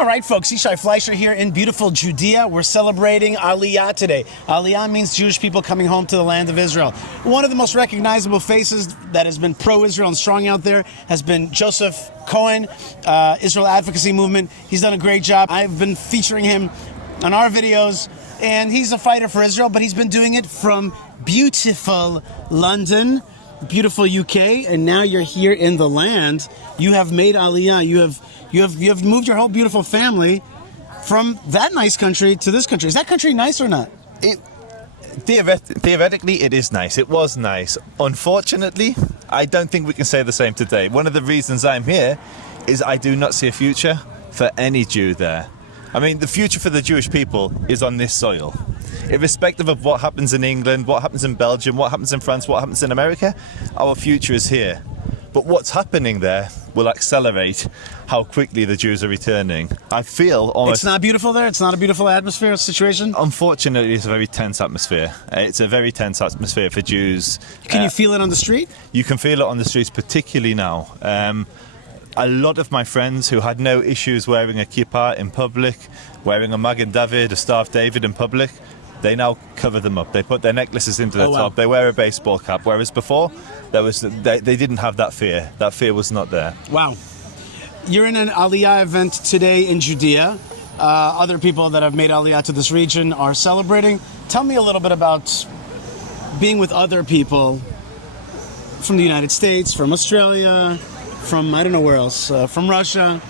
All right, folks, Yishai Fleischer here in beautiful Judea. We're celebrating Aliyah today. Aliyah means Jewish people coming home to the land of Israel. One of the most recognizable faces that has been pro-Israel and strong out there has been Joseph Cohen, Israel Advocacy Movement. He's done a great job. I've been featuring him on our videos, and he's a fighter for Israel, but he's been doing it from beautiful London, beautiful UK, and now you're here in the land. You have made Aliyah. You have moved your whole beautiful family from that nice country to this country. Is that country nice or not? Theoretically, it is nice. It was nice. Unfortunately, I don't think we can say the same today. One of the reasons I'm here is I do not see a future for any Jew there. I mean, the future for the Jewish people is on this soil. Irrespective of what happens in England, what happens in Belgium, what happens in France, what happens in America, our future is here. But what's happening there will accelerate how quickly the Jews are returning. I feel almost... It's not beautiful there? It's not a beautiful atmosphere, situation? Unfortunately, it's a very tense atmosphere. It's a very tense atmosphere for Jews. Can you feel it on the street? You can feel it on the streets, particularly now. A lot of my friends who had no issues wearing a kippah in public, wearing a Magen David, a Star of David in public, they now cover them up. They put their necklaces into the top. They wear a baseball cap. Whereas before, they didn't have that fear. That fear was not there. Wow. You're in an Aliyah event today in Judea. Other people that have made Aliyah to this region are celebrating. Tell me a little bit about being with other people from the United States, from Australia, from I don't know where else, from Russia.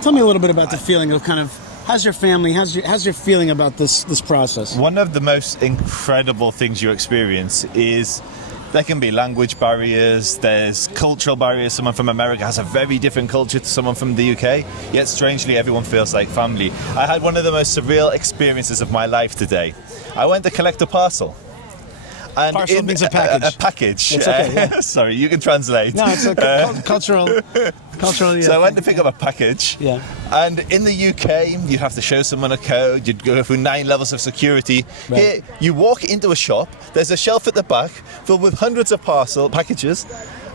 Tell me a little bit about the feeling of kind of how's your family, how's your feeling about this process? One of the most incredible things you experience is there can be language barriers, there's cultural barriers. Someone from America has a very different culture to someone from the UK, yet strangely everyone feels like family. I had one of the most surreal experiences of my life today. I went to collect a parcel. And parcel means a package. A package. It's okay, yeah. Sorry, you can translate. No, it's a cultural. Yeah. So I went to pick up a package. Yeah. And in the UK, you have to show someone a code. You'd go through 9 levels of security. Right. Here, you walk into a shop. There's a shelf at the back filled with hundreds of packages.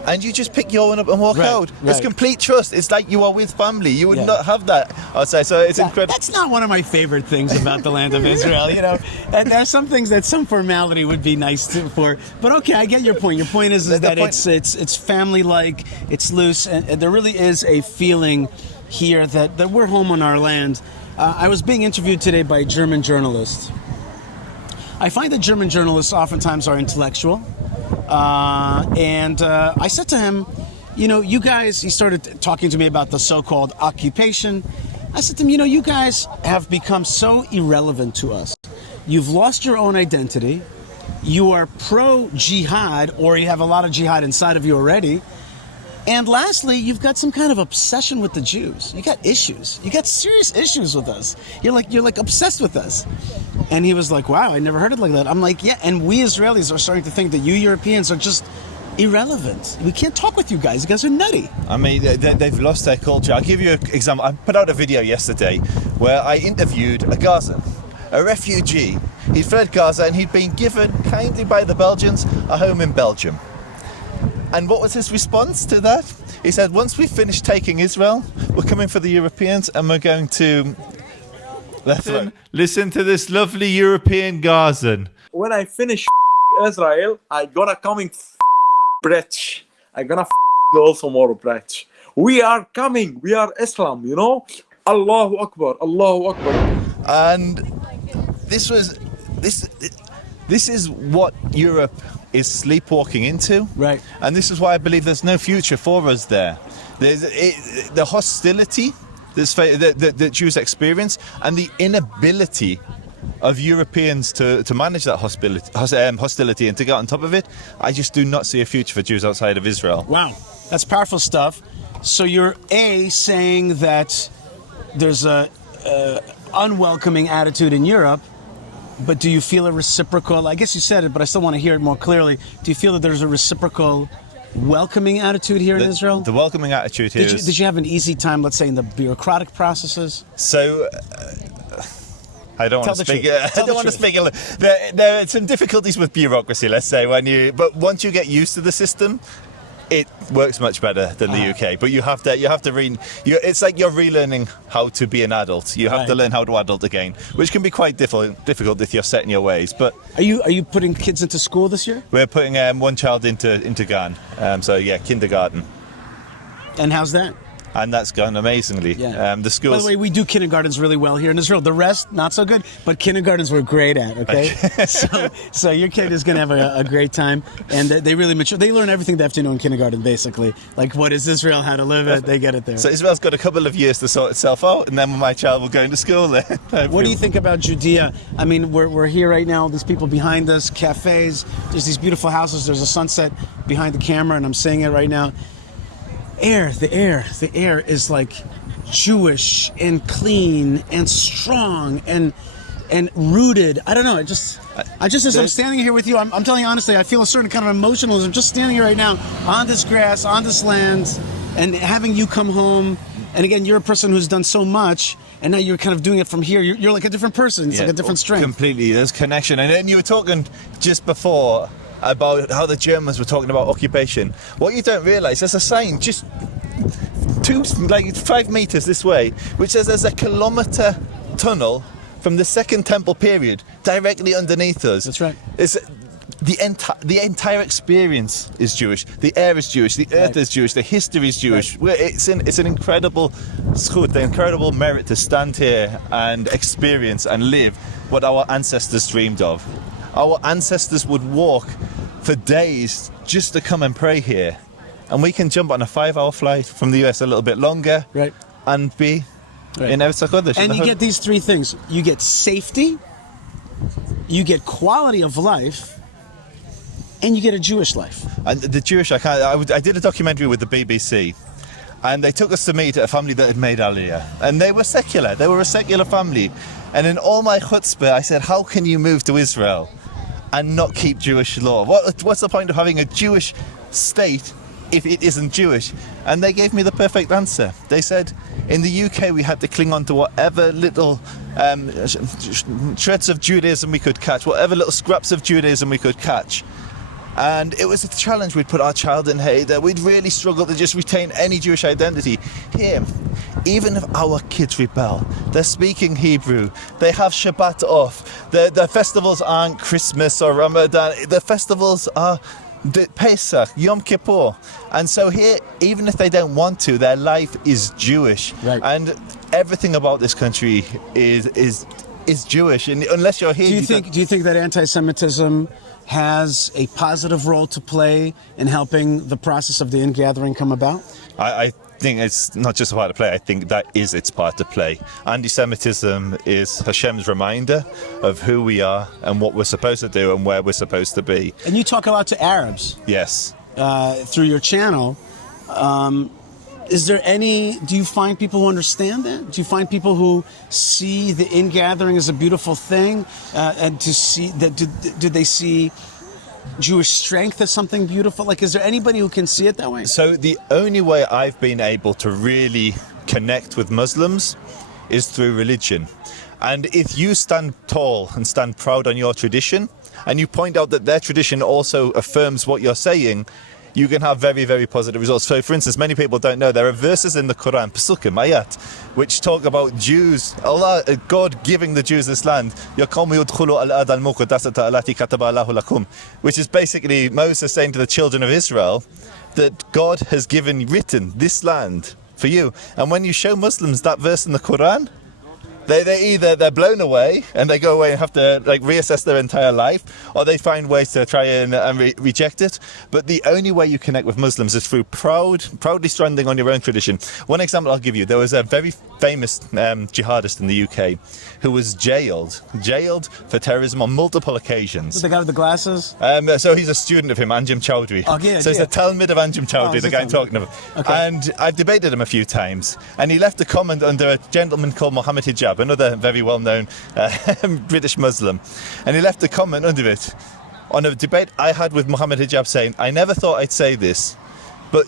And you just pick your one up and walk out. It's complete trust. It's like you are with family. You would not have that outside. So it's incredible. That's not one of my favorite things about the land of Israel, you know. And there are some things that some formality would be nice for. But okay, I get your point. Your point is that it's family-like, it's loose, and there really is a feeling here that we're home on our land. I was being interviewed today by a German journalist. I find that German journalists oftentimes are intellectual. And I said to him, you know, you guys, he started talking to me about the so-called occupation. I said to him, you know, you guys have become so irrelevant to us. You've lost your own identity. You are pro-jihad, or you have a lot of jihad inside of you already. And lastly, you've got some kind of obsession with the Jews. You got issues. You got serious issues with us. You're like obsessed with us. And he was like, wow, I never heard it like that. I'm like, yeah, and we Israelis are starting to think that you Europeans are just irrelevant. We can't talk with you guys. You guys are nutty. I mean, they've lost their culture. I'll give you an example. I put out a video yesterday where I interviewed a Gazan, a refugee. He'd fled Gaza and he'd been given kindly by the Belgians a home in Belgium. And what was his response to that? He said, once we finish taking Israel, we're coming for the Europeans and we're going to... Listen to this lovely European Gazan. When I finish Israel, I gonna coming British. I gonna also more British. We are coming. We are Islam, you know? Allahu Akbar. Allahu Akbar. And this is what Europe is sleepwalking into. Right. And this is why I believe there's no future for us there. There's the hostility that Jews experience and the inability of Europeans to manage that hostility and to get on top of it. I just do not see a future for Jews outside of Israel. Wow, that's powerful stuff. So you're saying that there's a unwelcoming attitude in Europe, but do you feel a reciprocal, I guess you said it, but I still want to hear it more clearly. Do you feel that there's a reciprocal welcoming attitude here in Israel? The welcoming attitude here Did you have an easy time, let's say, in the bureaucratic processes? So, I don't want to speak. I don't want to speak. There are some difficulties with bureaucracy, let's say, but once you get used to the system, it works much better than the UK, but you have to it's like you're relearning how to be an adult. You have to learn how to adult again, which can be quite difficult if you're set in your ways. But are you putting kids into school this year? we're putting one child into GAN, so yeah, kindergarten, And how's that? and that's gone amazingly. Yeah. The By schools. the way, we do kindergartens really well here in Israel. The rest, not so good, but kindergartens we're great at, okay? so your kid is going to have a great time, and they really mature. They learn everything they have to know in kindergarten, basically. Like, what is Israel, how to live it, they get it there. So Israel's got a couple of years to sort itself out, and then my child will go into school there. What do you think about Judea? I mean, we're here right now, there's people behind us, cafes, there's these beautiful houses, there's a sunset behind the camera, and I'm seeing it right now. The air is like Jewish and clean and strong and rooted. I don't know. As I'm standing here with you, I'm telling you honestly, I feel a certain kind of emotionalism just standing here right now on this grass, on this land, and having you come home. And again, you're a person who's done so much, and now you're kind of doing it from here. You're like a different person. It's like a different strength. Completely. There's connection. And then you were talking just before about how the Germans were talking about occupation. What you don't realise, there's a sign just 5 meters this way, which says there's a kilometre tunnel from the Second Temple period directly underneath us. That's right. It's the entire experience is Jewish. The air is Jewish. The earth is Jewish. The history is Jewish. Right. It's an incredible schut, the incredible merit to stand here and experience and live what our ancestors dreamed of. Our ancestors would walk for days just to come and pray here. And we can jump on a 5-hour flight from the US a little bit longer and be in Eretz HaKodesh. And you get these three things. You get safety, you get quality of life, and you get a Jewish life. And the Jewish, I did a documentary with the BBC, and they took us to meet a family that had made Aliyah. And they were secular. They were a secular family. And in all my chutzpah, I said, how can you move to Israel and not keep Jewish law? What's the point of having a Jewish state if it isn't Jewish? And they gave me the perfect answer. They said, in the UK we had to cling on to whatever little shreds of Judaism we could catch, whatever little scraps of Judaism we could catch. And it was a challenge. We'd put our child in here. We'd really struggle to just retain any Jewish identity. Here, even if our kids rebel, they're speaking Hebrew, they have Shabbat off, their festivals aren't Christmas or Ramadan, the festivals are Pesach, Yom Kippur. And so here, even if they don't want to, their life is Jewish. Right. And everything about this country is Jewish. And unless you're here... Do you think that anti-Semitism has a positive role to play in helping the process of the ingathering come about? I think it's not just a part to play. I think that is its part to play. Anti-Semitism is Hashem's reminder of who we are and what we're supposed to do and where we're supposed to be. And you talk a lot to Arabs. Yes. Through your channel. Do you find people who understand that? Do you find people who see the ingathering as a beautiful thing? And to see that, do they see Jewish strength as something beautiful? Like, is there anybody who can see it that way? So the only way I've been able to really connect with Muslims is through religion. And if you stand tall and stand proud on your tradition, and you point out that their tradition also affirms what you're saying, you can have very, very positive results. So, for instance, many people don't know there are verses in the Quran, Pesukim, Ayat, which talk about Jews, God giving the Jews this land, which is basically Moses saying to the children of Israel that God has written this land for you. And when you show Muslims that verse in the Quran, they're blown away and they go away and have to reassess their entire life, or they find ways to try and reject it. But the only way you connect with Muslims is through proudly standing on your own tradition. One example I'll give you: there was a very famous jihadist in the UK who was jailed for terrorism on multiple occasions. The guy with the glasses? So he's a student of him, Anjem Chowdhury. Oh, yeah, so it's the Talmud of Anjem Chowdhury, the guy I'm talking about. Okay. And I've debated him a few times, and he left a comment under a gentleman called Mohammed Hijab, another very well-known British Muslim, and he left a comment under it on a debate I had with Mohammed Hijab saying, I never thought I'd say this, but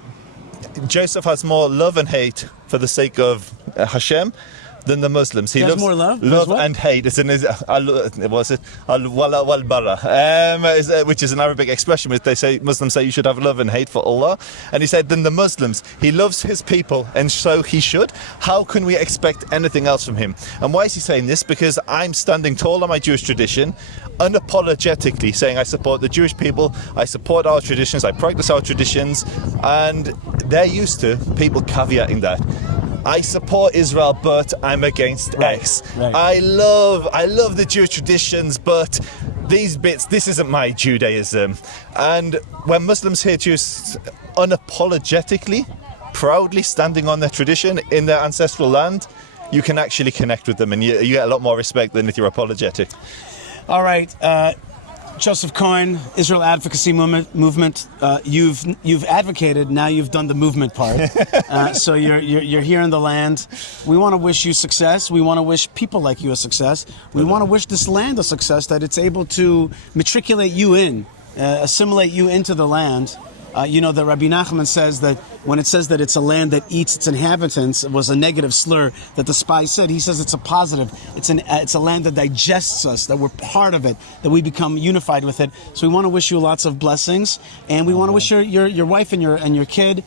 Joseph has more love and hate for the sake of Hashem than the Muslims. He has loves more love? love What? and hate. It's an was it al-wala wal-bara, which is an Arabic expression which Muslims say you should have love and hate for Allah. And he said, than the Muslims, he loves his people, and so he should. How can we expect anything else from him? And why is he saying this? Because I'm standing tall on my Jewish tradition, unapologetically saying I support the Jewish people, I support our traditions, I practice our traditions, and they're used to people caveating that. I support Israel, but I'm against X. Right. I love the Jewish traditions, but these bits, this isn't my Judaism. And when Muslims hear Jews unapologetically, proudly standing on their tradition in their ancestral land, you can actually connect with them, and you get a lot more respect than if you're apologetic. All right, Joseph Cohen, Israel Advocacy Movement. You've advocated. Now you've done the movement part. So you're here in the land. We want to wish you success. We want to wish people like you a success. We want to wish this land a success, that it's able to matriculate you in, assimilate you into the land. You know that Rabbi Nachman says that when it says that it's a land that eats its inhabitants, it was a negative slur that the spy said. He says it's a positive. It's a land that digests us, that we're part of it, that we become unified with it. So we want to wish you lots of blessings, and we want to wish your wife and your kid,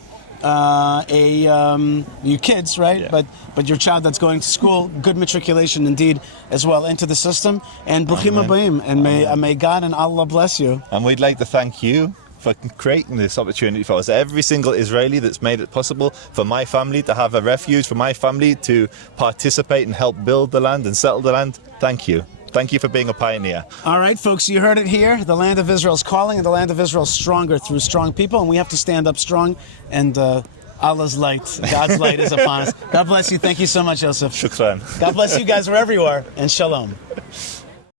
your kids, right? Yeah. But your child that's going to school, good matriculation indeed as well into the system. And bruchim habayim, and may God and Allah bless you. And we'd like to thank you for creating this opportunity for us. Every single Israeli that's made it possible for my family to have a refuge, for my family to participate and help build the land and settle the land. Thank you. Thank you for being a pioneer. All right, folks, you heard it here. The land of Israel is calling, and the land of Israel is stronger through strong people, and we have to stand up strong, and Allah's light, God's light is upon us. God bless you. Thank you so much, Joseph. Shukran. God bless you guys wherever you are, and shalom.